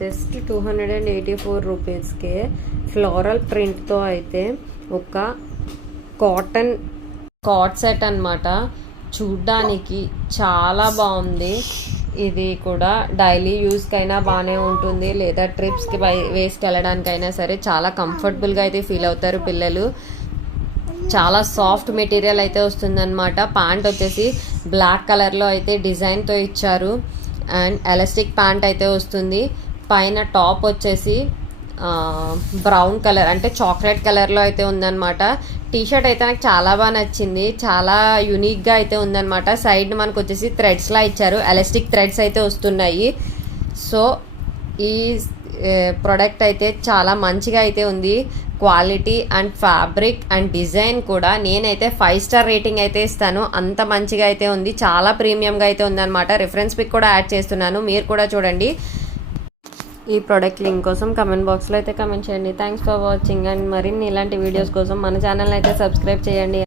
Just 284 రూపీస్కే floral ప్రింట్తో అయితే ఒక కాటన్ కాట్ సెట్ అనమాట. చూడ్డానికి చాలా బాగుంది. ఇది కూడా డైలీ యూస్కైనా బాగానే ఉంటుంది, లేదా ట్రిప్స్కి వేసుకు వెళ్ళడానికైనా సరే చాలా కంఫర్టబుల్గా అయితే ఫీల్ అవుతారు పిల్లలు. చాలా సాఫ్ట్ మెటీరియల్ అయితే వస్తుందన్నమాట. ప్యాంట్ వచ్చేసి బ్లాక్ కలర్లో అయితే డిజైన్తో ఇచ్చారు అండ్ ఎలాస్టిక్ ప్యాంట్ అయితే వస్తుంది. పైన టాప్ వచ్చేసి బ్రౌన్ కలర్ అంటే చాక్లెట్ కలర్లో అయితే ఉందన్నమాట. టీషర్ట్ అయితే నాకు చాలా బాగా నచ్చింది, చాలా యూనిక్గా అయితే ఉందన్నమాట. సైడ్ మనకు వచ్చేసి థ్రెడ్స్లా ఇచ్చారు, ఎలాస్టిక్ థ్రెడ్స్ అయితే వస్తున్నాయి. సో ఈ ప్రోడక్ట్ అయితే చాలా మంచిగా అయితే ఉంది. Quality and fabric and design కూడా నేనైతే 5 స్టార్ రేటింగ్ అయితే ఇస్తాను, అంత మంచిగా అయితే ఉంది. చాలా ప్రీమియంగా అయితే ఉందన్నమాట. రిఫరెన్స్ పిక్ కూడా యాడ్ చేస్తున్నాను, మీరు కూడా చూడండి. ఈ ప్రోడక్ట్ లింక్ కోసం కమెంట్ బాక్స్లో అయితే కమెంట్ చేయండి. థ్యాంక్స్ ఫర్ వాచింగ్ అండ్ మరిన్ని ఇలాంటి వీడియోస్ కోసం మన ఛానల్ అయితే సబ్స్క్రైబ్ చేయండి.